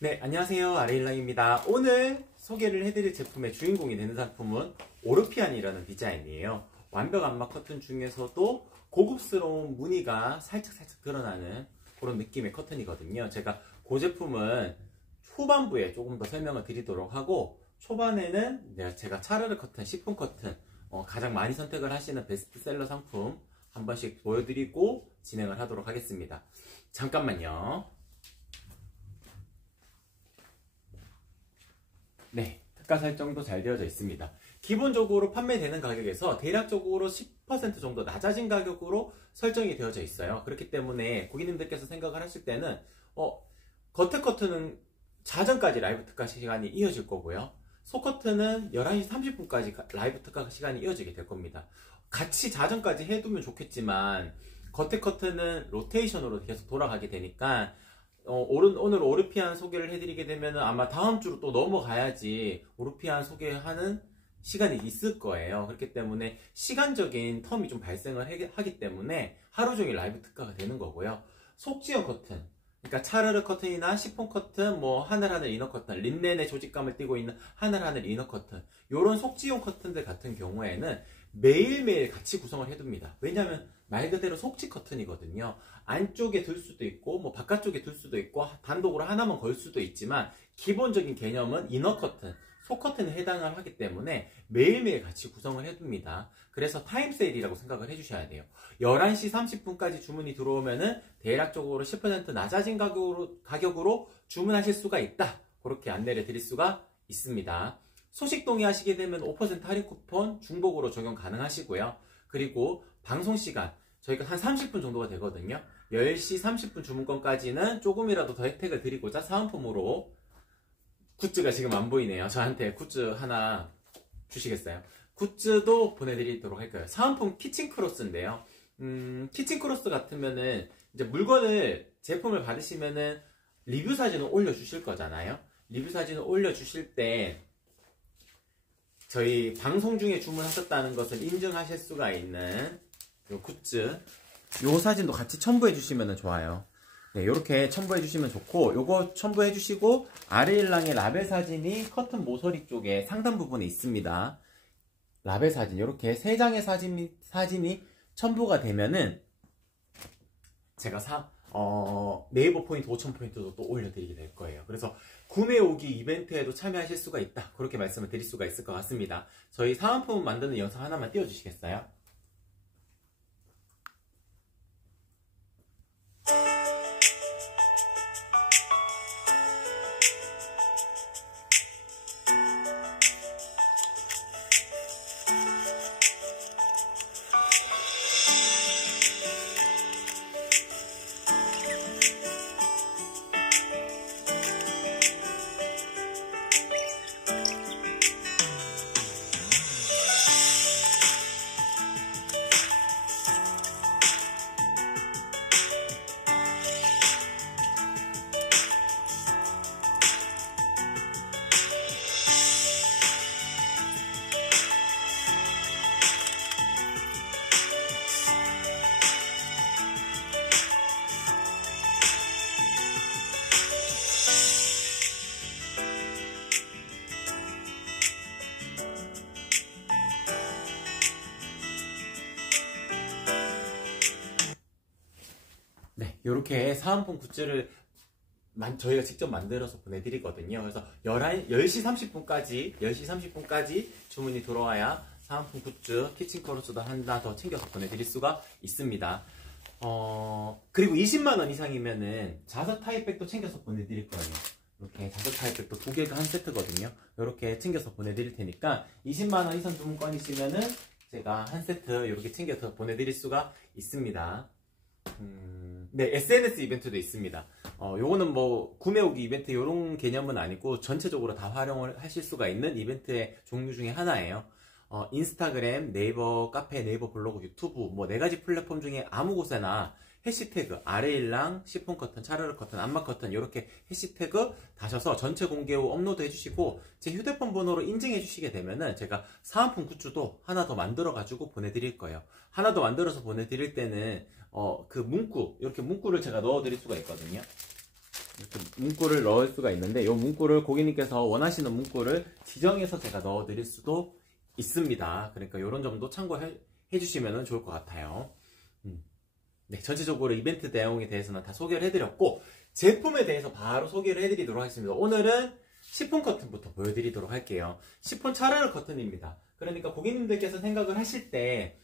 네, 안녕하세요. 아레일랑입니다. 오늘 소개를 해드릴 제품의 주인공이 되는 상품은 오르피안이라는 디자인이에요. 완벽 안마 커튼 중에서도 고급스러운 무늬가 살짝 드러나는 그런 느낌의 커튼이거든요. 제가 그 제품은 후반부에 조금 더 설명을 드리도록 하고, 초반에는 제가 차르르 커튼, 시폰 커튼 가장 많이 선택을 하시는 베스트셀러 상품 한 번씩 보여드리고 진행을 하도록 하겠습니다. 잠깐만요. 네, 특가 설정도 잘 되어져 있습니다. 기본적으로 판매되는 가격에서 대략적으로 10% 정도 낮아진 가격으로 설정이 되어져 있어요. 그렇기 때문에 고객님들께서 생각을 하실 때는 겉에 커튼은 자정까지 라이브 특가 시간이 이어질 거고요. 속 커튼은 11시 30분까지 라이브 특가 시간이 이어지게 될 겁니다. 같이 자정까지 해두면 좋겠지만 겉에 커튼은 로테이션으로 계속 돌아가게 되니까 오늘 오르피안 소개를 해드리게 되면 아마 다음 주로 또 넘어가야지 오르피안 소개하는 시간이 있을 거예요. 그렇기 때문에 시간적인 텀이 좀 발생을 하기 때문에 하루 종일 라이브 특가가 되는 거고요. 속지형 커튼, 그러니까 차르르 커튼이나 시폰 커튼, 하늘하늘 이너 커튼, 린넨의 조직감을 띠고 있는 하늘하늘 이너 커튼, 이런 속지용 커튼들 같은 경우에는 매일매일 같이 구성을 해둡니다. 왜냐하면 말 그대로 속지 커튼이거든요. 안쪽에 둘 수도 있고 바깥쪽에 둘 수도 있고 단독으로 하나만 걸 수도 있지만 기본적인 개념은 이너 커튼, 속 커튼에 해당을 하기 때문에 매일매일 같이 구성을 해둡니다. 그래서 타임 세일이라고 생각을 해주셔야 돼요. 11시 30분까지 주문이 들어오면은 대략적으로 10% 낮아진 가격으로 주문하실 수가 있다. 그렇게 안내를 드릴 수가 있습니다. 소식 동의하시게 되면 5% 할인 쿠폰 중복으로 적용 가능하시고요. 그리고 방송 시간 저희가 한 30분 정도가 되거든요. 10시 30분 주문권까지는 조금이라도 더 혜택을 드리고자 사은품으로, 굿즈가 지금 안 보이네요. 저한테 굿즈 하나 주시겠어요? 굿즈도 보내드리도록 할까요? 사은품 키친크로스인데요. 키친크로스 같으면은 이제 물건을, 제품을 받으시면은 리뷰 사진을 올려주실 거잖아요. 리뷰 사진을 올려주실 때 저희 방송 중에 주문하셨다는 것을 인증하실 수가 있는 요 굿즈, 요 사진도 같이 첨부해 주시면 좋아요. 네, 요렇게 첨부해 주시면 좋고, 요거 첨부해 주시고 아레일랑의 라벨 사진이 커튼 모서리 쪽에 상단 부분에 있습니다. 라벨 사진, 요렇게 3장의 사진이 첨부가 되면은 제가 네이버 포인트 5,000포인트도 또 올려드리게 될 거예요. 그래서 구매 오기 이벤트에도 참여하실 수가 있다. 그렇게 말씀을 드릴 수가 있을 것 같습니다. 저희 사은품 만드는 영상 하나만 띄워주시겠어요? 네, 이렇게 사은품 굿즈를 저희가 직접 만들어서 보내드리거든요. 그래서 10시 30분까지 주문이 들어와야 사은품 굿즈, 키친크로스도 하나 더 챙겨서 보내드릴 수가 있습니다. 그리고 20만원 이상이면은 자석 타이백도 챙겨서 보내드릴 거예요. 이렇게 자석 타이백도 2개가 한 세트거든요. 이렇게 챙겨서 보내드릴 테니까 20만원 이상 주문권이시면은 제가 한 세트 이렇게 챙겨서 보내드릴 수가 있습니다. 네, SNS 이벤트도 있습니다. 요거는 구매 오기 이벤트 요런 개념은 아니고 전체적으로 다 활용을 하실 수가 있는 이벤트의 종류 중에 하나예요. 인스타그램, 네이버 카페, 네이버 블로그, 유튜브 4가지 플랫폼 중에 아무 곳에나 해시태그 아레일랑, 시폰 커튼, 차르르 커튼, 안마 커튼 이렇게 해시태그 다셔서 전체 공개 후 업로드 해주시고 제 휴대폰 번호로 인증해 주시게 되면은 제가 사은품 굿즈도 하나 더 만들어 가지고 보내드릴 거예요. 하나 더 만들어서 보내드릴 때는 그 문구, 이렇게 문구를 제가 넣어 드릴 수가 있거든요. 이렇게 문구를 넣을 수가 있는데, 이 문구를 고객님께서 원하시는 문구를 지정해서 제가 넣어 드릴 수도 있습니다. 그러니까 이런 점도 참고해 주시면 좋을 것 같아요. 네, 전체적으로 이벤트 내용에 대해서는 다 소개를 해드렸고, 제품에 대해서 바로 소개를 해드리도록 하겠습니다. 오늘은 시폰 커튼부터 보여드리도록 할게요. 시폰 차르르 커튼입니다. 그러니까 고객님들께서 생각을 하실 때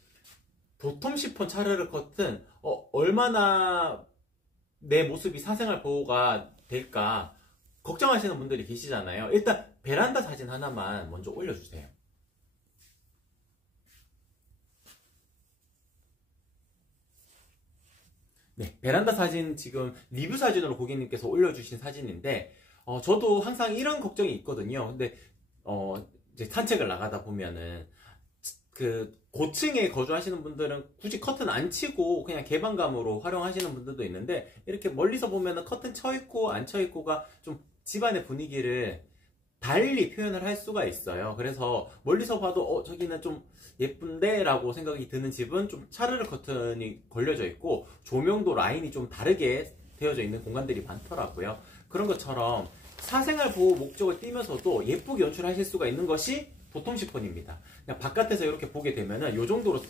도톰 시폰 차르르 커튼 얼마나 내 모습이 사생활 보호가 될까 걱정하시는 분들이 계시잖아요. 일단 베란다 사진 하나만 먼저 올려주세요. 네, 베란다 사진 지금 리뷰 사진으로 고객님께서 올려주신 사진인데, 저도 항상 이런 걱정이 있거든요. 근데 이제 산책을 나가다 보면은 그 고층에 거주하시는 분들은 굳이 커튼 안 치고 그냥 개방감으로 활용하시는 분들도 있는데, 이렇게 멀리서 보면은 커튼 쳐 있고 안 쳐 있고가 좀 집안의 분위기를 달리 표현을 할 수가 있어요. 그래서 멀리서 봐도 저기는 좀 예쁜데 라고 생각이 드는 집은 좀 차르르 커튼이 걸려져 있고 조명도 라인이 좀 다르게 되어져 있는 공간들이 많더라고요. 그런 것처럼 사생활 보호 목적을 띠면서도 예쁘게 연출하실 수가 있는 것이 도톰 시폰입니다. 그냥 바깥에서 이렇게 보게 되면은 요 정도로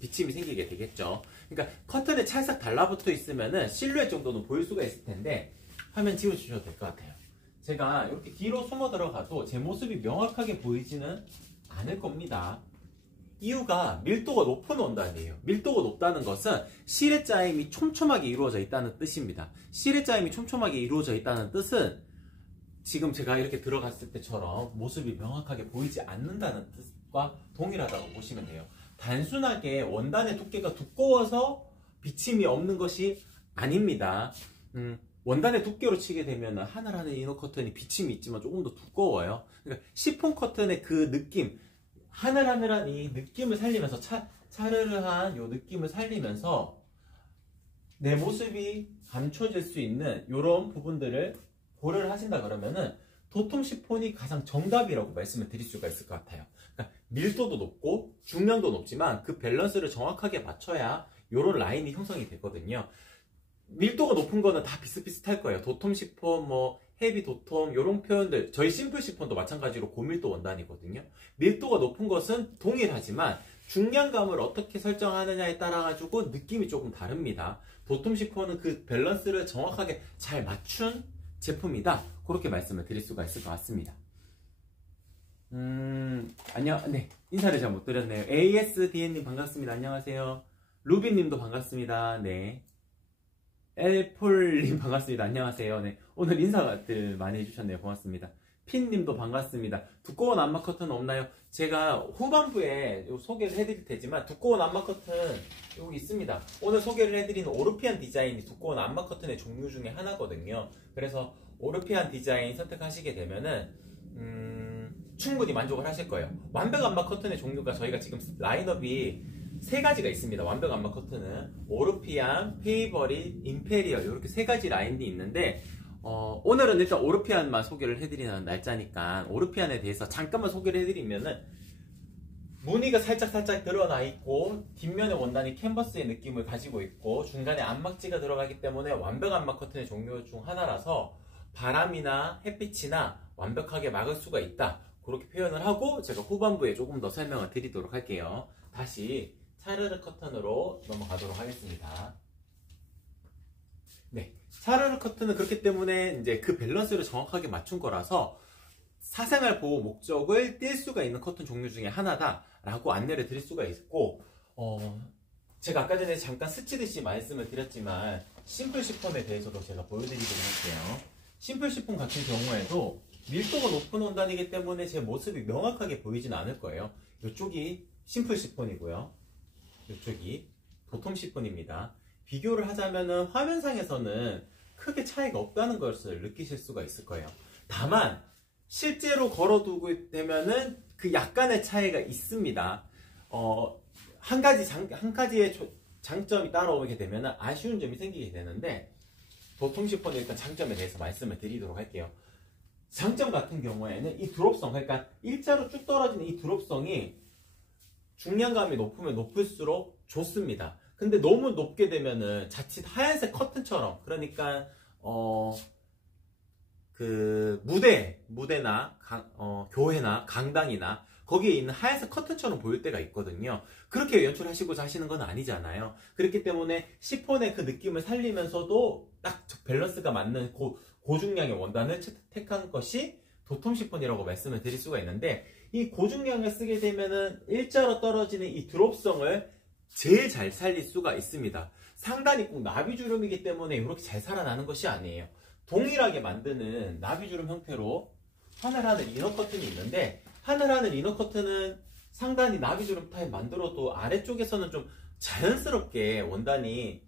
비침이 생기게 되겠죠. 그러니까 커튼에 찰싹 달라붙어 있으면은 실루엣 정도는 보일 수가 있을 텐데, 화면 지워주셔도 될 것 같아요. 제가 이렇게 뒤로 숨어 들어가도 제 모습이 명확하게 보이지는 않을 겁니다. 이유가 밀도가 높은 원단이에요. 밀도가 높다는 것은 실의 짜임이 촘촘하게 이루어져 있다는 뜻입니다. 실의 짜임이 촘촘하게 이루어져 있다는 뜻은 지금 제가 이렇게 들어갔을 때처럼 모습이 명확하게 보이지 않는다는 뜻과 동일하다고 보시면 돼요. 단순하게 원단의 두께가 두꺼워서 비침이 없는 것이 아닙니다. 원단의 두께로 치게 되면 하늘하늘 이너 커튼이 비침이 있지만 조금 더 두꺼워요. 그러니까 시폰 커튼의 그 느낌, 하늘하늘한 이 느낌을 살리면서 차르르한 이 느낌을 살리면서 내 모습이 감춰질 수 있는 이런 부분들을 고려를 하신다 그러면은 도톰 시폰이 가장 정답이라고 말씀을 드릴 수가 있을 것 같아요. 그러니까 밀도도 높고 중량도 높지만 그 밸런스를 정확하게 맞춰야 이런 라인이 형성이 되거든요. 밀도가 높은 거는 다 비슷비슷할 거예요. 도톰 시폰, 헤비 도톰 이런 표현들, 저희 심플 시폰도 마찬가지로 고밀도 원단이거든요. 밀도가 높은 것은 동일하지만 중량감을 어떻게 설정하느냐에 따라 가지고 느낌이 조금 다릅니다. 도톰 시폰은 그 밸런스를 정확하게 잘 맞춘 제품이다, 그렇게 말씀을 드릴 수가 있을 것 같습니다. 안녕, 네, 인사를 잘 못 드렸네요. ASDN님 반갑습니다. 안녕하세요. 루비님도 반갑습니다. 네. 엘폴님 반갑습니다. 안녕하세요. 네, 오늘 인사들 많이 해주셨네요. 고맙습니다. 핀님도 반갑습니다. 두꺼운 암막 커튼 없나요? 제가 후반부에 소개를 해드릴 테지만 두꺼운 암막 커튼 여기 있습니다. 오늘 소개를 해드리는 오르피안 디자인이 두꺼운 암막 커튼의 종류 중에 하나거든요. 그래서 오르피안 디자인 선택하시게 되면은 충분히 만족을 하실 거예요. 완벽 암막 커튼의 종류가 저희가 지금 라인업이 세 가지가 있습니다. 완벽 암막 커튼은 오르피안, 페이버릿, 임페리얼 이렇게 세 가지 라인이 있는데, 오늘은 일단 오르피안만 소개를 해드리는 날짜니까 오르피안에 대해서 잠깐만 소개를 해드리면은, 무늬가 살짝 드러나 있고 뒷면의 원단이 캔버스의 느낌을 가지고 있고 중간에 암막지가 들어가기 때문에 완벽 암막 커튼의 종류 중 하나라서 바람이나 햇빛이나 완벽하게 막을 수가 있다, 그렇게 표현을 하고 제가 후반부에 조금 더 설명을 드리도록 할게요. 다시 차르르 커튼으로 넘어가도록 하겠습니다. 네, 차르르 커튼은 그렇기 때문에 이제 그 밸런스를 정확하게 맞춘 거라서 사생활 보호 목적을 띌 수가 있는 커튼 종류 중에 하나다라고 안내를 드릴 수가 있고, 제가 아까 전에 잠깐 스치듯이 말씀을 드렸지만 심플 시폰에 대해서도 제가 보여드리도록 할게요. 심플 시폰 같은 경우에도 밀도가 높은 원단이기 때문에 제 모습이 명확하게 보이진 않을 거예요. 이쪽이 심플 시폰이고요, 이쪽이 도톰 시폰입니다. 비교를 하자면은 화면상에서는 크게 차이가 없다는 것을 느끼실 수가 있을 거예요. 다만 실제로 걸어두고 되면은 그 약간의 차이가 있습니다. 한 가지의 장점이 따라오게 되면은 아쉬운 점이 생기게 되는데, 도톰 시폰의 일단 장점에 대해서 말씀을 드리도록 할게요. 장점 같은 경우에는 이 드롭성, 그러니까 일자로 쭉 떨어지는 이 드롭성이 중량감이 높으면 높을수록 좋습니다. 근데 너무 높게 되면은 자칫 하얀색 커튼처럼, 그러니까 그 무대나 교회나 강당이나 거기에 있는 하얀색 커튼처럼 보일 때가 있거든요. 그렇게 연출하시고자 하시는 건 아니잖아요. 그렇기 때문에 시폰의 그 느낌을 살리면서도 딱 밸런스가 맞는 고중량의 원단을 택한 것이 도톰 시폰이라고 말씀을 드릴 수가 있는데, 이 고중량을 쓰게 되면은 일자로 떨어지는 이 드롭성을 제일 잘 살릴 수가 있습니다. 상단이 꼭 나비주름이기 때문에 이렇게 잘 살아나는 것이 아니에요. 동일하게 만드는 나비주름 형태로 하늘하늘 이너 커튼이 있는데, 하늘하늘 이너 커튼은 상단이 나비주름 타입 만들어도 아래쪽에서는 좀 자연스럽게 원단이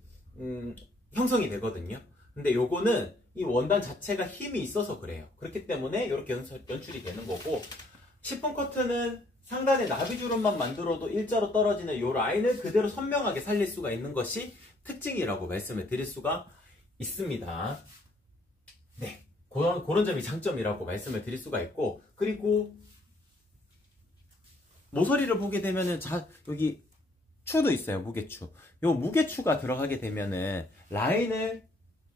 형성이 되거든요. 근데 요거는 이 원단 자체가 힘이 있어서 그래요. 그렇기 때문에 이렇게 연출이 되는 거고, 시폰 커튼은 상단에 나비주름만 만들어도 일자로 떨어지는 이 라인을 그대로 선명하게 살릴 수가 있는 것이 특징이라고 말씀을 드릴 수가 있습니다. 네, 그런 점이 장점이라고 말씀을 드릴 수가 있고, 그리고 모서리를 보게 되면은 여기 추도 있어요. 무게추. 요 무게추가 들어가게 되면은 라인을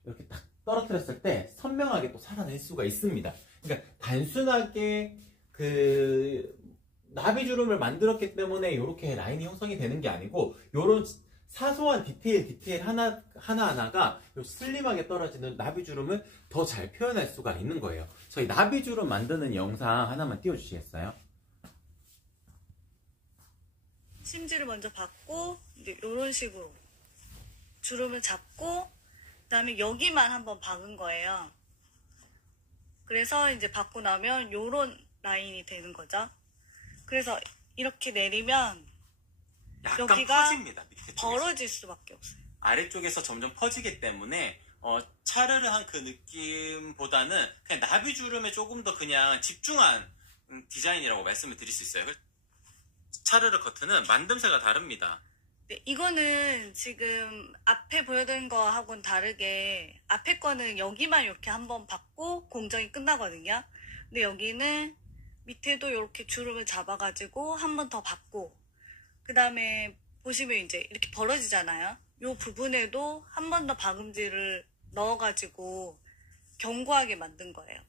이렇게 딱 떨어뜨렸을 때 선명하게 또 살아낼 수가 있습니다. 그러니까 단순하게 그 나비주름을 만들었기 때문에 이렇게 라인이 형성이 되는 게 아니고, 요런 사소한 디테일 하나하나가 슬림하게 떨어지는 나비주름을 더 잘 표현할 수가 있는 거예요. 저희 나비주름 만드는 영상 하나만 띄워주시겠어요? 심지를 먼저 받고 이제 이런 식으로 주름을 잡고 그다음에 여기만 한번 박은 거예요. 그래서 이제 받고 나면 요런 라인이 되는 거죠. 그래서 이렇게 내리면 약간 여기가 퍼집니다. 벌어질 수밖에 없어요. 아래쪽에서 점점 퍼지기 때문에 차르르한 그 느낌보다는 그냥 나비주름에 조금 더 그냥 집중한 디자인이라고 말씀을 드릴 수 있어요. 차르르 커튼은 만듦새가 다릅니다. 네, 이거는 지금 앞에 보여드린 거하고는 다르게 앞에 거는 여기만 이렇게 한번 받고 공정이 끝나거든요. 근데 여기는 밑에도 이렇게 주름을 잡아가지고 한 번 더 받고, 그 다음에 보시면 이제 이렇게 벌어지잖아요. 이 부분에도 한 번 더 박음질을 넣어가지고 견고하게 만든 거예요.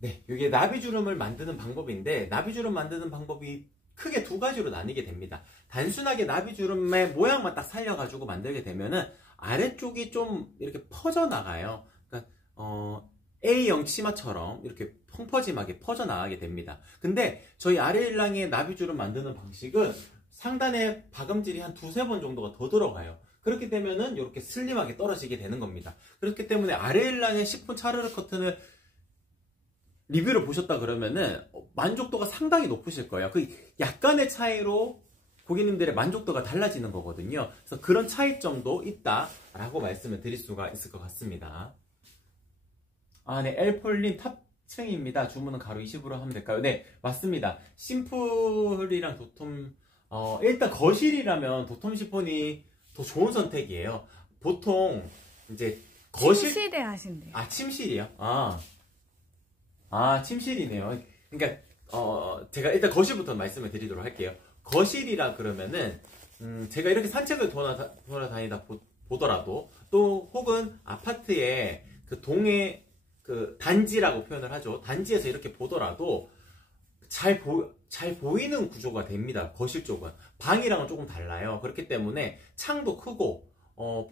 네, 이게 나비주름을 만드는 방법인데, 나비주름 만드는 방법이 크게 두 가지로 나뉘게 됩니다. 단순하게 나비주름의 모양만 딱 살려가지고 만들게 되면은 아래쪽이 좀 이렇게 퍼져나가요. 그러니까 A형 치마처럼 이렇게 펑퍼짐하게 퍼져나가게 됩니다. 근데 저희 아래일랑의 나비주름 만드는 방식은 상단에 박음질이 한 두세 번 정도가 더 들어가요. 그렇게 되면은 이렇게 슬림하게 떨어지게 되는 겁니다. 그렇기 때문에 아래일랑의 시폰 차르르 커튼을 리뷰를 보셨다 그러면은 만족도가 상당히 높으실 거예요. 그 약간의 차이로 고객님들의 만족도가 달라지는 거거든요. 그래서 그런 차이점도 있다라고 말씀을 드릴 수가 있을 것 같습니다. 아, 네, 엘폴린 탑층입니다. 주문은 가로 20으로 하면 될까요? 네, 맞습니다. 심플이랑 도톰, 일단 거실이라면 도톰 시폰이 더 좋은 선택이에요. 보통 이제 거실 침실에 하신대요. 아, 침실이요? 침실이네요. 그러니까 제가 일단 거실부터 말씀을 드리도록 할게요. 거실이라 그러면은 제가 이렇게 산책을 돌아다니다 보더라도, 또 혹은 아파트에 그 동에 그 단지라고 표현을 하죠. 단지에서 이렇게 보더라도 잘 보이는 구조가 됩니다. 거실 쪽은 방이랑은 조금 달라요. 그렇기 때문에 창도 크고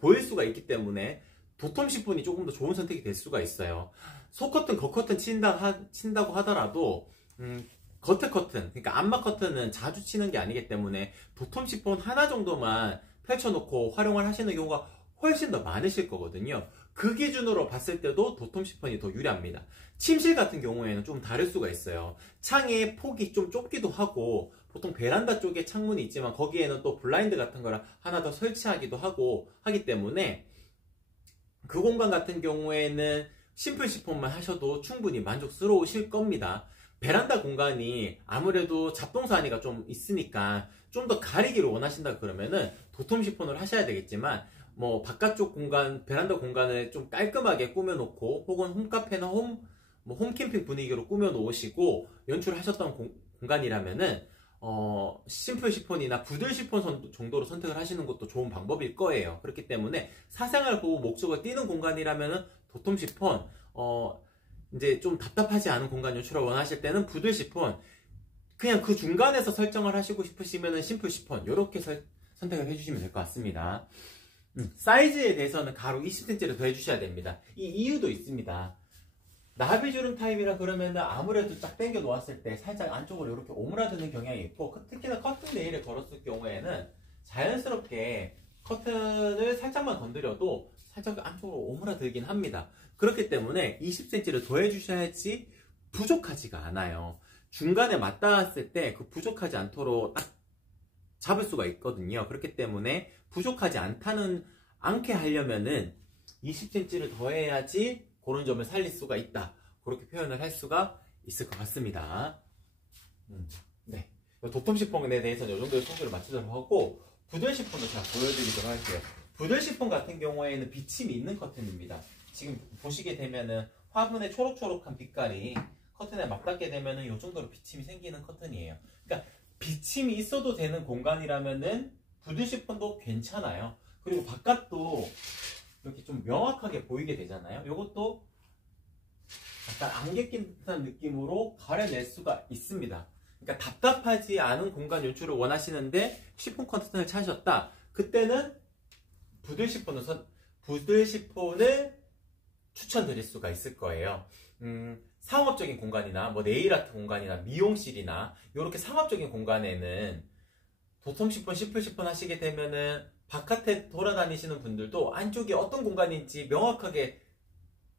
보일 수가 있기 때문에 도톰 시폰이 조금 더 좋은 선택이 될 수가 있어요. 속커튼, 겉커튼 친다고 하더라도 겉에 커튼, 그러니까 암막 커튼은 자주 치는 게 아니기 때문에 도톰 시폰 하나 정도만 펼쳐놓고 활용을 하시는 경우가 훨씬 더 많으실 거거든요. 그 기준으로 봤을 때도 도톰 시폰이 더 유리합니다. 침실 같은 경우에는 좀 다를 수가 있어요. 창의 폭이 좀 좁기도 하고, 보통 베란다 쪽에 창문이 있지만 거기에는 또 블라인드 같은 거를 하나 더 설치하기도 하기 때문에 그 공간 같은 경우에는 심플 시폰만 하셔도 충분히 만족스러우실 겁니다. 베란다 공간이 아무래도 잡동사니가 좀 있으니까 좀 더 가리기를 원하신다 그러면은 도톰 시폰을 하셔야 되겠지만, 뭐 바깥쪽 공간, 베란다 공간을 좀 깔끔하게 꾸며놓고, 혹은 홈카페나 홈캠핑 분위기로 꾸며놓으시고 연출하셨던 공간이라면은 심플 시폰이나 부들 시폰 정도로 선택을 하시는 것도 좋은 방법일 거예요. 그렇기 때문에 사생활 보호 목적을 띠는 공간이라면은 도톰 시폰, 이제 좀 답답하지 않은 공간 연출을 원하실 때는 부들 시폰, 그냥 그 중간에서 설정을 하시고 싶으시면은 심플 시폰, 이렇게 선택을 해주시면 될 것 같습니다. 사이즈에 대해서는 가로 20cm를 더 해주셔야 됩니다. 이 이유도 있습니다. 나비주름 타입이라 그러면은 아무래도 쫙 당겨 놓았을 때 살짝 안쪽으로 이렇게 오므라드는 경향이 있고, 특히나 커튼 네일에 걸었을 경우에는 자연스럽게 커튼을 살짝만 건드려도 살짝 안쪽으로 오므라들긴 합니다. 그렇기 때문에 20cm를 더 해주셔야지 부족하지가 않아요. 중간에 맞닿았을 때 그 부족하지 않도록 딱 잡을 수가 있거든요. 그렇기 때문에 부족하지 않게 하려면은 20cm를 더 해야지 그런 점을 살릴 수가 있다. 그렇게 표현을 할 수가 있을 것 같습니다. 네. 도톰 시폰에 대해서는 이 정도의 소개를 마치도록 하고, 부들 시폰도 제가 보여드리도록 할게요. 부들 시폰 같은 경우에는 비침이 있는 커튼입니다. 지금 보시게 되면은 화분의 초록초록한 빛깔이 커튼에 맞닿게 되면은 이 정도로 비침이 생기는 커튼이에요. 그러니까 비침이 있어도 되는 공간이라면은 부들 시폰도 괜찮아요. 그리고 바깥도 이렇게 좀 명확하게 보이게 되잖아요. 이것도 약간 안개 낀 듯한 느낌으로 가려낼 수가 있습니다. 그러니까 답답하지 않은 공간 연출을 원하시는데 시폰 커튼을 찾으셨다. 그때는 부들 시폰을 추천드릴 수가 있을 거예요. 상업적인 공간이나 뭐 네일아트 공간이나 미용실이나 이렇게 상업적인 공간에는 도톰 시폰, 심플 시폰 하시게 되면은 바깥에 돌아다니시는 분들도 안쪽이 어떤 공간인지 명확하게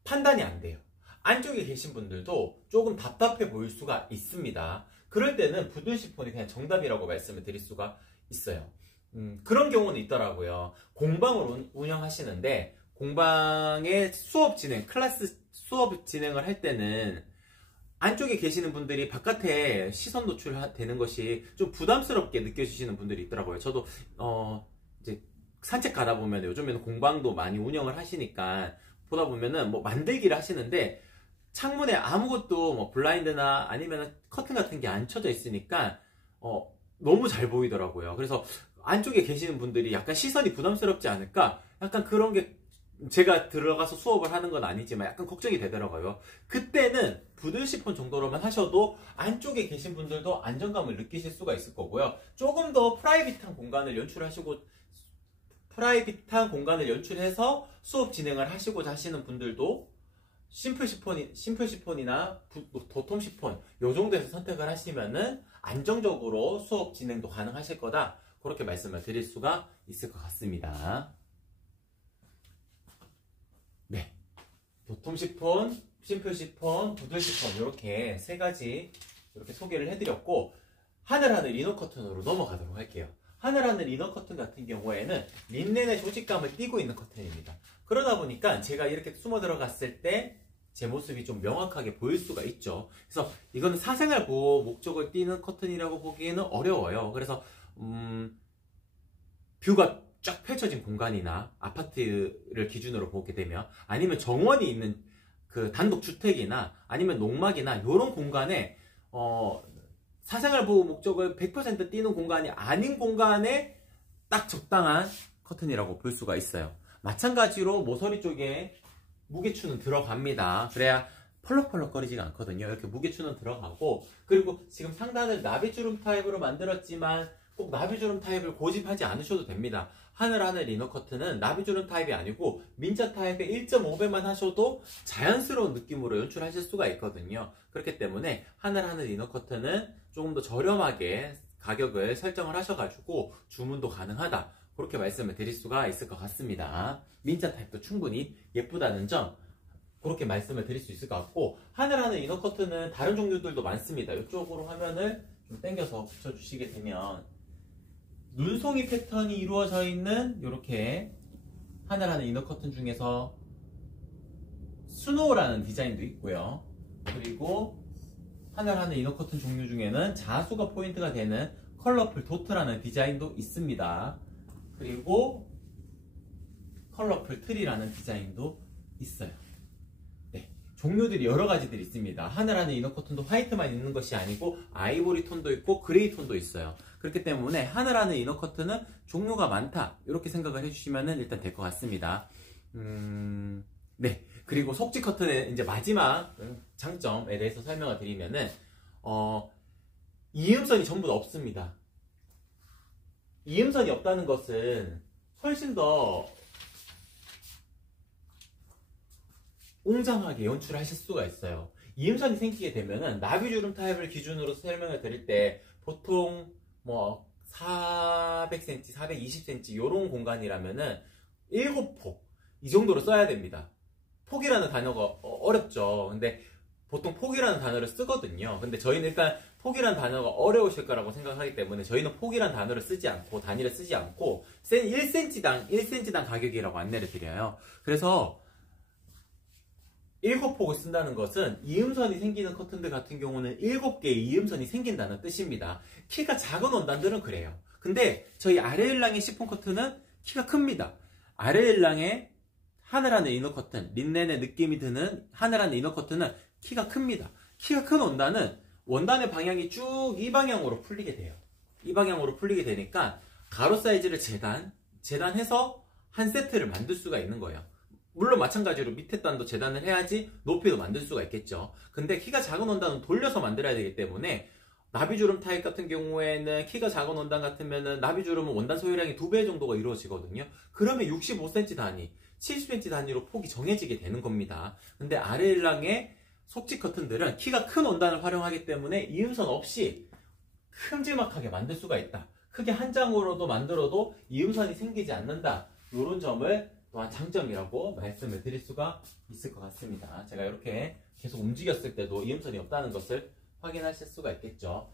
판단이 안 돼요. 안쪽에 계신 분들도 조금 답답해 보일 수가 있습니다. 그럴 때는 부들 시폰이 그냥 정답이라고 말씀을 드릴 수가 있어요. 그런 경우는 있더라고요. 공방을 운영하시는데 공방의 클래스 수업 진행을 할 때는 안쪽에 계시는 분들이 바깥에 시선 노출되는 것이 좀 부담스럽게 느껴지시는 분들이 있더라고요. 저도 이제 산책 가다 보면 요즘에는 공방도 많이 운영을 하시니까 보다 보면은 뭐 만들기를 하시는데 창문에 아무것도 뭐 블라인드나 아니면 커튼 같은 게 안 쳐져 있으니까 너무 잘 보이더라고요. 그래서 안쪽에 계시는 분들이 약간 시선이 부담스럽지 않을까? 약간 그런 게 제가 들어가서 수업을 하는 건 아니지만 약간 걱정이 되더라고요. 그때는 부들 시폰 정도로만 하셔도 안쪽에 계신 분들도 안정감을 느끼실 수가 있을 거고요. 조금 더 프라이빗한 공간을 연출해서 수업 진행을 하시고자 하시는 분들도 심플 시폰이나 도톰 시폰 요 정도에서 선택을 하시면은 안정적으로 수업 진행도 가능하실 거다. 그렇게 말씀을 드릴 수가 있을 것 같습니다. 네, 도톰 시폰, 심플 시폰, 부들 시폰 이렇게 세 가지 이렇게 소개를 해드렸고, 하늘하늘 이너 커튼으로 넘어가도록 할게요. 하늘하늘 이너 커튼 같은 경우에는 린넨의 조직감을 띠고 있는 커튼입니다. 그러다 보니까 제가 이렇게 숨어 들어갔을 때 제 모습이 좀 명확하게 보일 수가 있죠. 그래서 이거는 사생활 보호 목적을 띠는 커튼이라고 보기에는 어려워요. 그래서 뷰가 쫙 펼쳐진 공간이나 아파트를 기준으로 보게 되면, 아니면 정원이 있는 그 단독 주택이나 아니면 농막이나 이런 공간에 사생활 보호 목적을 100% 띠는 공간이 아닌 공간에 딱 적당한 커튼이라고 볼 수가 있어요. 마찬가지로 모서리 쪽에 무게추는 들어갑니다. 그래야 펄럭펄럭 거리지가 않거든요. 이렇게 무게추는 들어가고, 그리고 지금 상단을 나비주름 타입으로 만들었지만 꼭 나비주름 타입을 고집하지 않으셔도 됩니다. 하늘하늘 이너 커튼은 나비주름 타입이 아니고 민자 타입의 1.5배만 하셔도 자연스러운 느낌으로 연출하실 수가 있거든요. 그렇기 때문에 하늘하늘 이너 커튼은 조금 더 저렴하게 가격을 설정을 하셔가지고 주문도 가능하다. 그렇게 말씀을 드릴 수가 있을 것 같습니다. 민자 타입도 충분히 예쁘다는 점 그렇게 말씀을 드릴 수 있을 것 같고, 하늘하늘 이너 커튼은 다른 종류들도 많습니다. 이쪽으로 화면을 좀 당겨서 붙여주시게 되면 눈송이 패턴이 이루어져 있는 이렇게 하늘하늘 이너 커튼 중에서 스노우라는 디자인도 있고요. 그리고 하늘하늘 이너 커튼 종류 중에는 자수가 포인트가 되는 컬러풀 도트라는 디자인도 있습니다. 그리고 컬러풀 트리라는 디자인도 있어요. 네, 종류들이 여러 가지들이 있습니다. 하늘하늘 이너 커튼도 화이트만 있는 것이 아니고 아이보리 톤도 있고 그레이 톤도 있어요. 그렇기 때문에 하늘하늘 이너 커튼은 종류가 많다, 이렇게 생각을 해주시면 일단 될 것 같습니다. 네. 그리고 속지 커튼의 이제 마지막 장점에 대해서 설명을 드리면은 이음선이 전부 다 없습니다. 이음선이 없다는 것은 훨씬 더 웅장하게 연출하실 수가 있어요. 이음선이 생기게 되면은 나비주름 타입을 기준으로 설명을 드릴 때 보통 뭐 400cm, 420cm 이런 공간이라면은 7폭 이 정도로 써야 됩니다. 폭이라는 단어가 어렵죠. 근데 보통 폭이라는 단어를 쓰거든요. 근데 저희는 일단 폭이라는 단어가 어려우실 거라고 생각하기 때문에 저희는 폭이라는 단어를 쓰지 않고, 단위를 쓰지 않고 1cm당 가격이라고 안내를 드려요. 그래서 7폭을 쓴다는 것은 이음선이 생기는 커튼들 같은 경우는 7개의 이음선이 생긴다는 뜻입니다. 키가 작은 원단들은 그래요. 근데 저희 아레일랑의 시폰 커튼은 키가 큽니다. 아레일랑의 하늘하늘 이너 커튼, 린넨의 느낌이 드는 하늘하늘 이너 커튼은 키가 큽니다. 키가 큰 원단은 원단의 방향이 쭉 이 방향으로 풀리게 돼요. 이 방향으로 풀리게 되니까 가로 사이즈를 재단해서 한 세트를 만들 수가 있는 거예요. 물론 마찬가지로 밑에 단도 재단을 해야지 높이도 만들 수가 있겠죠. 근데 키가 작은 원단은 돌려서 만들어야 되기 때문에 나비주름 타입 같은 경우에는 키가 작은 원단 같으면은 나비주름은 원단 소유량이 2배 정도가 이루어지거든요. 그러면 65cm 단위, 70cm 단위로 폭이 정해지게 되는 겁니다. 근데 아레일랑의 속지 커튼들은 키가 큰 원단을 활용하기 때문에 이음선 없이 큼지막하게 만들 수가 있다. 크게 한 장으로도 만들어도 이음선이 생기지 않는다. 이런 점을 또한 장점이라고 말씀을 드릴 수가 있을 것 같습니다. 제가 이렇게 계속 움직였을 때도 이음선이 없다는 것을 확인하실 수가 있겠죠.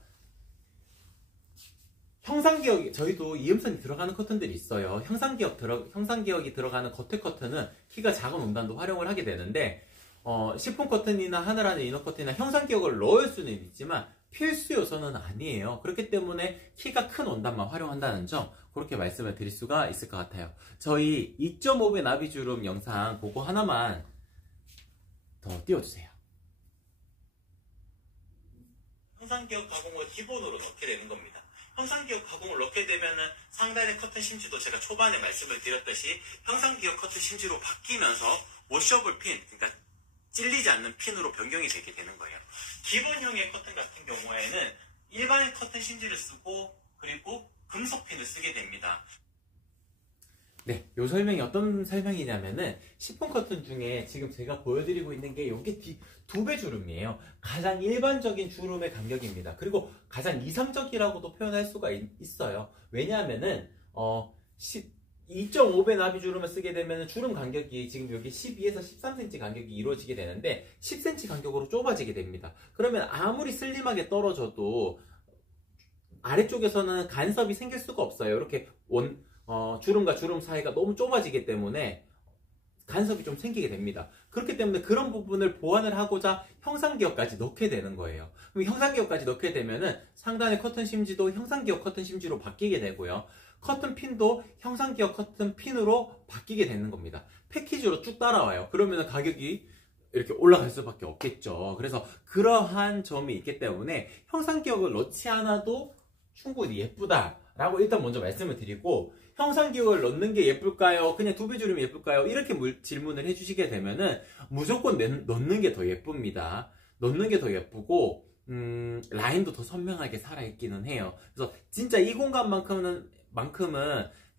형상기역, 저희도 이음선이 들어가는 커튼들이 있어요. 형상기역이 들어가는 겉에 커튼은 키가 작은 원단도 활용을 하게 되는데 시폰 커튼이나 하늘하늘 이너 커튼이나 형상기역을 넣을 수는 있지만 필수 요소는 아니에요. 그렇기 때문에 키가 큰 원단만 활용한다는 점, 그렇게 말씀을 드릴 수가 있을 것 같아요. 저희 2.5배 나비주름 영상 그거 하나만 더 띄워주세요. 형상기역 가공을 기본으로 넣게 되는 겁니다. 형상기역 가공을 넣게 되면은 상단의 커튼 심지도 제가 초반에 말씀을 드렸듯이 형상기역 커튼 심지로 바뀌면서 워셔블 핀, 그러니까 찔리지 않는 핀으로 변경이 되게 되는 거예요. 기본형의 커튼 같은 경우에는 일반의 커튼 심지를 쓰고 그리고 금속 핀을 쓰게 됩니다. 네, 이 설명이 어떤 설명이냐면은 시폰 커튼 중에 지금 제가 보여드리고 있는 게 이게 2배 주름이에요. 가장 일반적인 주름의 간격입니다. 그리고 가장 이상적이라고도 표현할 수가 있어요. 왜냐하면은 2.5배 나비 주름을 쓰게 되면 주름 간격이 지금 여기 12에서 13cm 간격이 이루어지게 되는데 10cm 간격으로 좁아지게 됩니다. 그러면 아무리 슬림하게 떨어져도 아래쪽에서는 간섭이 생길 수가 없어요. 이렇게 주름과 주름 사이가 너무 좁아지기 때문에 간섭이 좀 생기게 됩니다. 그렇기 때문에 그런 부분을 보완을 하고자 형상기역까지 넣게 되는 거예요. 그럼 형상기역까지 넣게 되면은 상단의 커튼 심지도 형상기역 커튼 심지로 바뀌게 되고요. 커튼 핀도 형상기역 커튼 핀으로 바뀌게 되는 겁니다. 패키지로 쭉 따라와요. 그러면 가격이 이렇게 올라갈 수밖에 없겠죠. 그래서 그러한 점이 있기 때문에 형상기역을 넣지 않아도 충분히 예쁘다라고 일단 먼저 말씀을 드리고, 형상기역을 넣는 게 예쁠까요? 그냥 2배 주름이 예쁠까요? 이렇게 질문을 해주시게 되면은 무조건 넣는 게 더 예쁩니다. 넣는 게 더 예쁘고 라인도 더 선명하게 살아있기는 해요. 그래서 진짜 이 공간만큼은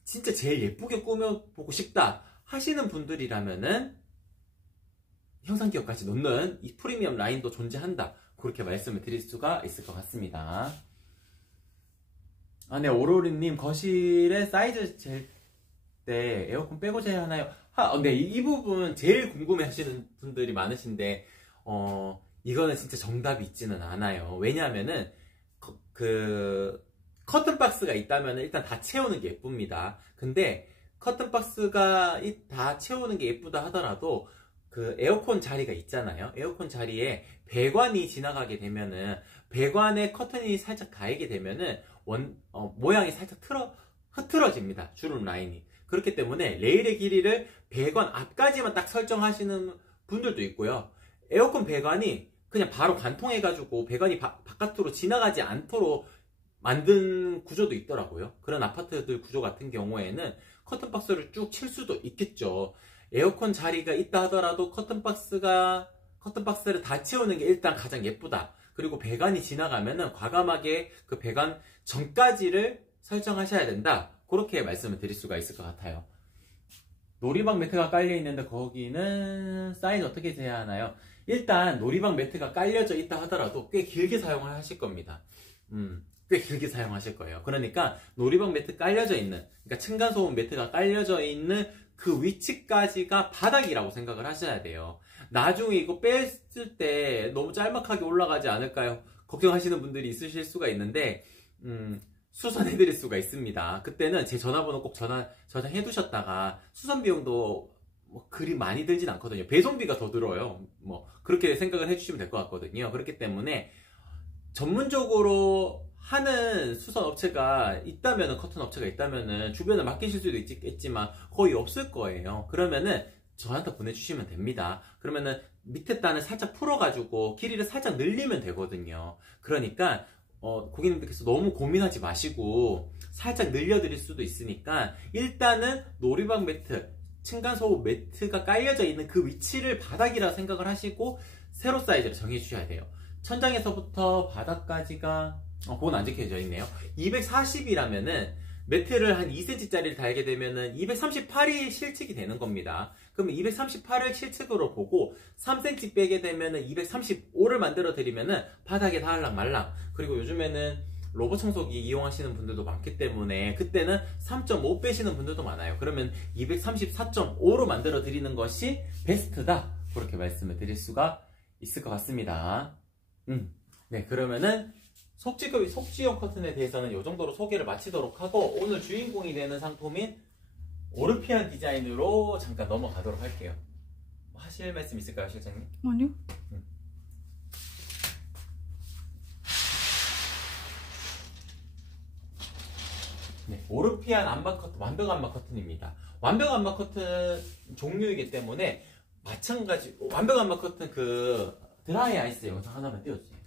진짜 제일 예쁘게 꾸며보고 싶다 하시는 분들이라면은 형상기역까지 넣는 이 프리미엄 라인도 존재한다, 그렇게 말씀을 드릴 수가 있을 것 같습니다. 네, 오로리님, 거실에 사이즈 잴 때 에어컨 빼고 재야 하나요? 네, 이 부분 제일 궁금해 하시는 분들이 많으신데, 이거는 진짜 정답이 있지는 않아요. 왜냐하면은, 커튼 박스가 있다면 일단 다 채우는 게 예쁩니다. 근데, 커튼 박스가 다 채우는 게 예쁘다 하더라도, 에어컨 자리가 있잖아요. 에어컨 자리에 배관이 지나가게 되면은, 배관에 커튼이 살짝 닿게 되면은, 모양이 살짝 흐트러집니다. 주름 라인이. 그렇기 때문에 레일의 길이를 배관 앞까지만 딱 설정하시는 분들도 있고요. 에어컨 배관이 그냥 바로 관통해가지고 배관이 바깥으로 지나가지 않도록 만든 구조도 있더라고요. 그런 아파트들 구조 같은 경우에는 커튼박스를 쭉 칠 수도 있겠죠. 에어컨 자리가 있다 하더라도 커튼박스를 다 채우는 게 일단 가장 예쁘다. 그리고 배관이 지나가면은 과감하게 그 배관 전까지를 설정하셔야 된다. 그렇게 말씀을 드릴 수가 있을 것 같아요. 놀이방 매트가 깔려 있는데 거기는 사이즈 어떻게 해야 하나요? 일단 놀이방 매트가 깔려져 있다 하더라도 꽤 길게 사용을 하실 겁니다. 꽤 길게 사용하실 거예요. 그러니까 놀이방 매트 깔려져 있는, 그러니까 층간소음 매트가 깔려져 있는 그 위치까지가 바닥이라고 생각을 하셔야 돼요. 나중에 이거 뺐을 때 너무 짤막하게 올라가지 않을까요? 걱정하시는 분들이 있으실 수가 있는데 수선해 드릴 수가 있습니다. 그때는 제 전화번호 꼭 저장해 두셨다가 수선 비용도 뭐 그리 많이 들진 않거든요. 배송비가 더 들어요. 뭐 그렇게 생각을 해주시면 될 것 같거든요. 그렇기 때문에 전문적으로 하는 수선 업체가 있다면은, 커튼 업체가 있다면은 주변에 맡기실 수도 있겠지만 거의 없을 거예요. 그러면은 저한테 보내주시면 됩니다. 그러면은 밑에 단을 살짝 풀어가지고 길이를 살짝 늘리면 되거든요. 그러니까 고객님들께서 너무 고민하지 마시고 살짝 늘려드릴 수도 있으니까 일단은 놀이방 매트, 층간소음 매트가 깔려져 있는 그 위치를 바닥이라 생각을 하시고 세로 사이즈를 정해 주셔야 돼요. 천장에서부터 바닥까지가 그건 안 적혀져 있네요. 240이라면은 매트를 한 2cm짜리를 달게 되면은 238이 실측이 되는 겁니다. 그러면 238을 실측으로 보고 3cm 빼게 되면은 235를 만들어 드리면은 바닥에 닿을랑 말랑. 그리고 요즘에는 로봇 청소기 이용하시는 분들도 많기 때문에 그때는 3.5 빼시는 분들도 많아요. 그러면 234.5로 만들어 드리는 것이 베스트다. 그렇게 말씀을 드릴 수가 있을 것 같습니다. 네, 그러면은 속지용 커튼에 대해서는 이 정도로 소개를 마치도록 하고 오늘 주인공이 되는 상품인 오르피안 디자인으로 잠깐 넘어가도록 할게요. 하실 말씀 있을까요, 실장님? 아니요. 네, 오르피안 암막 커튼, 완벽 암막 커튼입니다. 완벽 암막 커튼 종류이기 때문에 마찬가지 완벽 암막 커튼 그 드라이 아이스 영상 하나만 띄워주세요.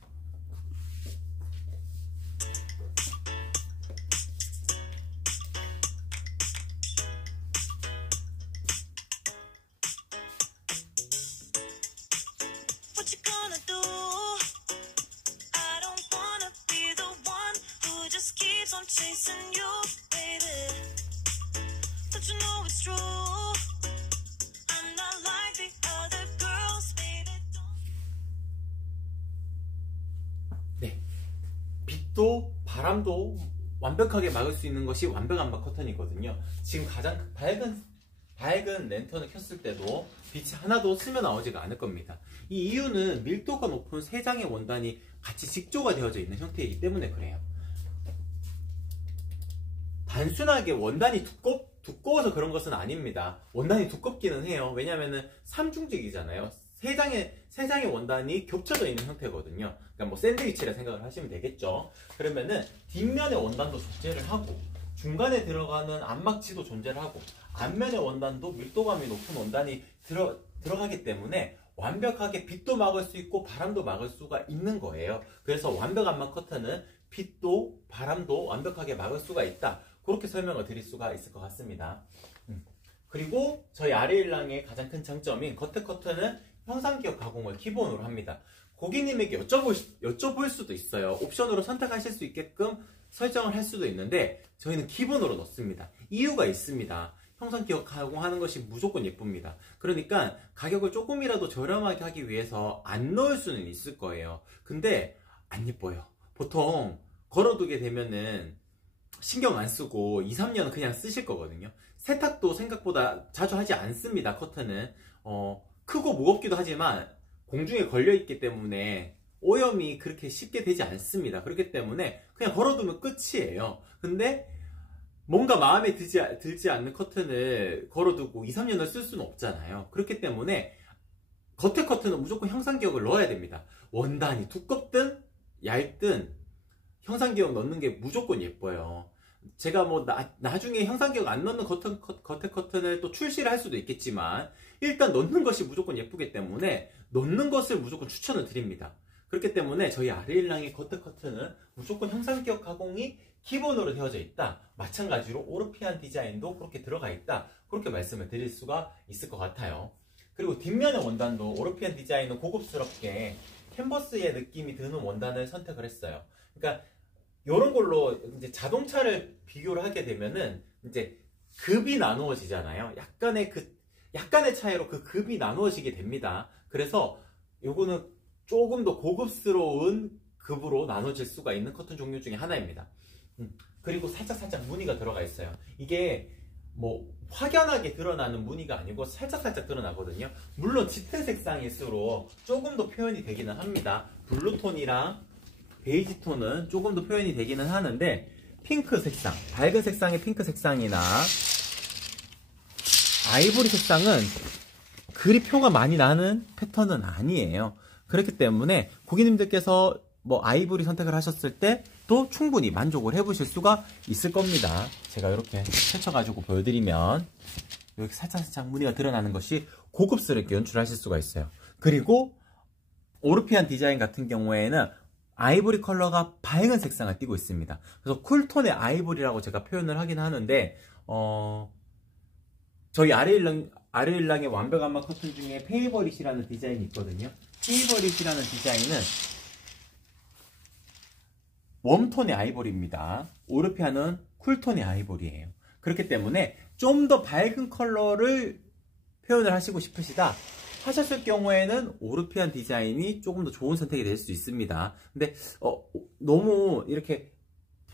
네, 빛도 바람도 완벽하게 막을 수 있는 것이 완벽 암막 커튼이거든요. 지금 가장 밝은 랜턴을 켰을 때도 빛이 하나도 스며 나오지가 않을 겁니다. 이 이유는 밀도가 높은 세 장의 원단이 같이 직조가 되어져 있는 형태이기 때문에 그래요. 단순하게 원단이 두꺼워서 그런 것은 아닙니다. 원단이 두껍기는 해요. 왜냐면은 삼중직이잖아요. 세 장의 원단이 겹쳐져 있는 형태거든요. 그러니까 뭐 샌드위치라 생각을 하시면 되겠죠. 그러면은 뒷면의 원단도 존재를 하고 중간에 들어가는 암막지도 존재를 하고 앞면의 원단도 밀도감이 높은 원단이 들어가기 때문에 완벽하게 빛도 막을 수 있고 바람도 막을 수가 있는 거예요. 그래서 완벽 암막 커튼은 빛도 바람도 완벽하게 막을 수가 있다. 그렇게 설명을 드릴 수가 있을 것 같습니다. 그리고 저희 아레일랑의 가장 큰 장점인 겉에 커튼은 형상기억 가공을 기본으로 합니다. 고객님에게 여쭤볼 수도 있어요. 옵션으로 선택하실 수 있게끔 설정을 할 수도 있는데 저희는 기본으로 넣습니다. 이유가 있습니다. 형상기억 가공하는 것이 무조건 예쁩니다. 그러니까 가격을 조금이라도 저렴하게 하기 위해서 안 넣을 수는 있을 거예요. 근데 안 예뻐요. 보통 걸어두게 되면은 신경 안 쓰고 2, 3년은 그냥 쓰실 거거든요. 세탁도 생각보다 자주 하지 않습니다. 커튼은 크고 무겁기도 하지만 공중에 걸려있기 때문에 오염이 그렇게 쉽게 되지 않습니다. 그렇기 때문에 그냥 걸어두면 끝이에요. 근데 뭔가 마음에 들지 않는 커튼을 걸어두고 2, 3년을 쓸 수는 없잖아요. 그렇기 때문에 겉에 커튼은 무조건 형상기억을 넣어야 됩니다. 원단이 두껍든 얇든 형상기억 넣는 게 무조건 예뻐요. 제가 뭐 나중에 형상기억 안 넣는 겉에 커튼을 또 출시를 할 수도 있겠지만 일단 넣는 것이 무조건 예쁘기 때문에 넣는 것을 무조건 추천을 드립니다. 그렇기 때문에 저희 아르일랑의 겉에 커튼은 무조건 형상기억 가공이 기본으로 되어져 있다. 마찬가지로 오르피안 디자인도 그렇게 들어가 있다. 그렇게 말씀을 드릴 수가 있을 것 같아요. 그리고 뒷면의 원단도 오르피안 디자인은 고급스럽게 캔버스의 느낌이 드는 원단을 선택을 했어요. 그러니까 이런 걸로 이제 자동차를 비교를 하게 되면은 이제 급이 나누어지잖아요. 약간의 차이로 그 급이 나누어지게 됩니다. 그래서 요거는 조금 더 고급스러운 급으로 나눠질 수가 있는 커튼 종류 중에 하나입니다. 그리고 살짝 무늬가 들어가 있어요. 이게 뭐 확연하게 드러나는 무늬가 아니고 살짝 드러나거든요. 물론 짙은 색상일수록 조금 더 표현이 되기는 합니다. 블루톤이랑 베이지 톤은 조금 더 표현이 되기는 하는데 핑크 색상, 밝은 색상의 핑크 색상이나 아이보리 색상은 그리 표가 많이 나는 패턴은 아니에요. 그렇기 때문에 고객님들께서 뭐 아이보리 선택을 하셨을 때 또 충분히 만족을 해보실 수가 있을 겁니다. 제가 이렇게 펼쳐가지고 보여드리면 이렇게 살짝 무늬가 드러나는 것이 고급스럽게 연출하실 수가 있어요. 그리고 오르피안 디자인 같은 경우에는 아이보리 컬러가 밝은 색상을 띠고 있습니다. 그래서 쿨톤의 아이보리라고 제가 표현을 하긴 하는데 저희 아르일랑의 완벽안마 커튼 중에 페이버릿이라는 디자인이 있거든요. 페이버릿이라는 디자인은 웜톤의 아이보리입니다. 오르피안은 쿨톤의 아이보리예요. 그렇기 때문에 좀 더 밝은 컬러를 표현을 하시고 싶으시다 하셨을 경우에는 오르피안 디자인이 조금 더 좋은 선택이 될 수 있습니다. 근데 너무 이렇게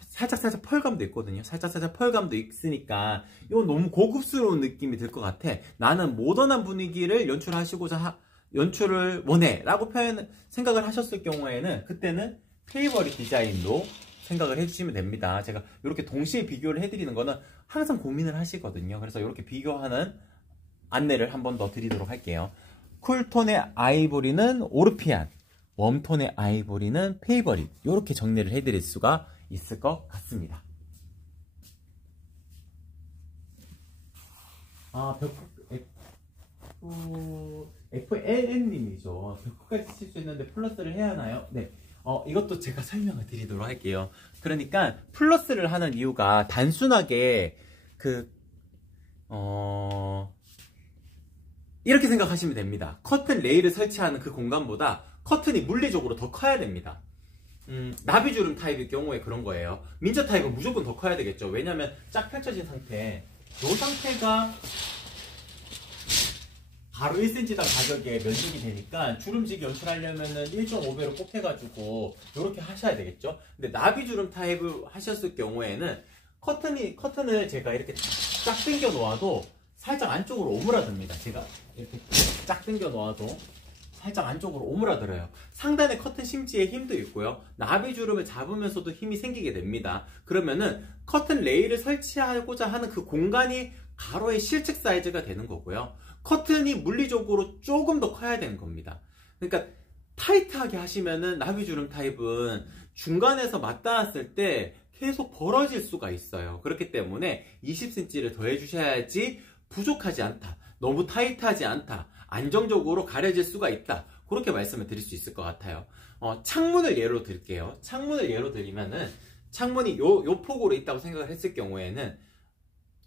살짝 펄감도 있거든요. 살짝 펄감도 있으니까 이건 너무 고급스러운 느낌이 들 것 같아. 나는 모던한 분위기를 연출을 원해 라고 생각을 하셨을 경우에는 그때는 페이버릿 디자인도 생각을 해주시면 됩니다. 제가 이렇게 동시에 비교를 해드리는 거는 항상 고민을 하시거든요. 그래서 이렇게 비교하는 안내를 한 번 더 드리도록 할게요. 쿨톤의 아이보리는 오르피안, 웜톤의 아이보리는 페이버릿, 이렇게 정리를 해드릴 수가 있을 것 같습니다. FLN님이죠. 벽구까지 칠 수 있는데 플러스를 해야 하나요? 네. 이것도 제가 설명을 드리도록 할게요. 그러니까 플러스를 하는 이유가 단순하게 이렇게 생각하시면 됩니다. 커튼 레일을 설치하는 그 공간보다 커튼이 물리적으로 더 커야 됩니다. 나비주름 타입의 경우에 그런 거예요. 민저 타입은 무조건 더 커야 되겠죠. 왜냐면 쫙 펼쳐진 상태, 이 상태가 바로 1cm당 가격에 면적이 되니까 주름지기 연출하려면은 1.5배로 꼭 해가지고 이렇게 하셔야 되겠죠. 근데 나비주름 타입을 하셨을 경우에는 커튼을 제가 이렇게 쫙 당겨 놓아도 살짝 안쪽으로 오므라듭니다. 제가 이렇게 쫙 당겨 놓아도 살짝 안쪽으로 오므라들어요. 상단의 커튼 심지에 힘도 있고요. 나비주름을 잡으면서도 힘이 생기게 됩니다. 그러면은 커튼 레일을 설치하고자 하는 그 공간이 가로의 실측 사이즈가 되는 거고요. 커튼이 물리적으로 조금 더 커야 되는 겁니다. 그러니까 타이트하게 하시면은 나비주름 타입은 중간에서 맞닿았을 때 계속 벌어질 수가 있어요. 그렇기 때문에 20cm를 더 해주셔야지 부족하지 않다, 너무 타이트하지 않다, 안정적으로 가려질 수가 있다, 그렇게 말씀을 드릴 수 있을 것 같아요. 창문을 예로 들게요. 창문을 예로 들면은 창문이 요 폭으로 있다고 생각을 했을 경우에는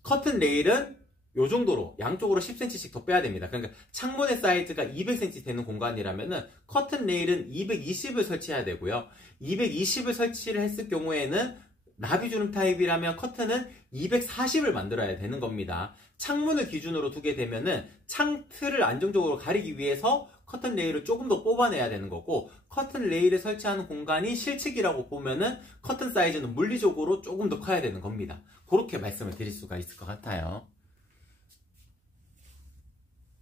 커튼 레일은 요 정도로 양쪽으로 10cm씩 더 빼야 됩니다. 그러니까 창문의 사이즈가 200cm 되는 공간이라면은 커튼 레일은 220을 설치해야 되고요. 220을 설치를 했을 경우에는 나비주름 타입이라면 커튼은 240을 만들어야 되는 겁니다. 창문을 기준으로 두게 되면은 창틀을 안정적으로 가리기 위해서 커튼 레일을 조금 더 뽑아내야 되는 거고, 커튼 레일을 설치하는 공간이 실측이라고 보면은 커튼 사이즈는 물리적으로 조금 더 커야 되는 겁니다. 그렇게 말씀을 드릴 수가 있을 것 같아요.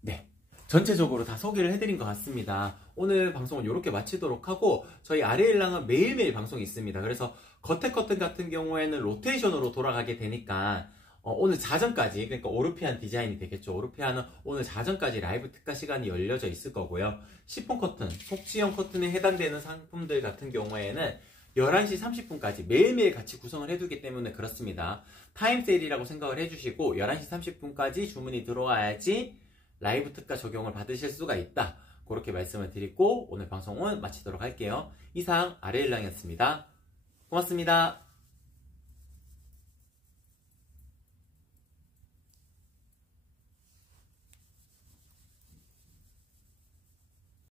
네, 전체적으로 다 소개를 해드린 것 같습니다. 오늘 방송은 이렇게 마치도록 하고, 저희 아르일랑은 매일매일 방송이 있습니다. 그래서 겉에 커튼 같은 경우에는 로테이션으로 돌아가게 되니까 오늘 자정까지, 그러니까 오르피안 디자인이 되겠죠. 오르피안은 오늘 자정까지 라이브 특가 시간이 열려져 있을 거고요. 시폰 커튼, 속지형 커튼에 해당되는 상품들 같은 경우에는 11시 30분까지 매일매일 같이 구성을 해두기 때문에 그렇습니다. 타임 세일이라고 생각을 해주시고 11시 30분까지 주문이 들어와야지 라이브 특가 적용을 받으실 수가 있다. 그렇게 말씀을 드리고 오늘 방송은 마치도록 할게요. 이상 아래일랑이었습니다. 고맙습니다.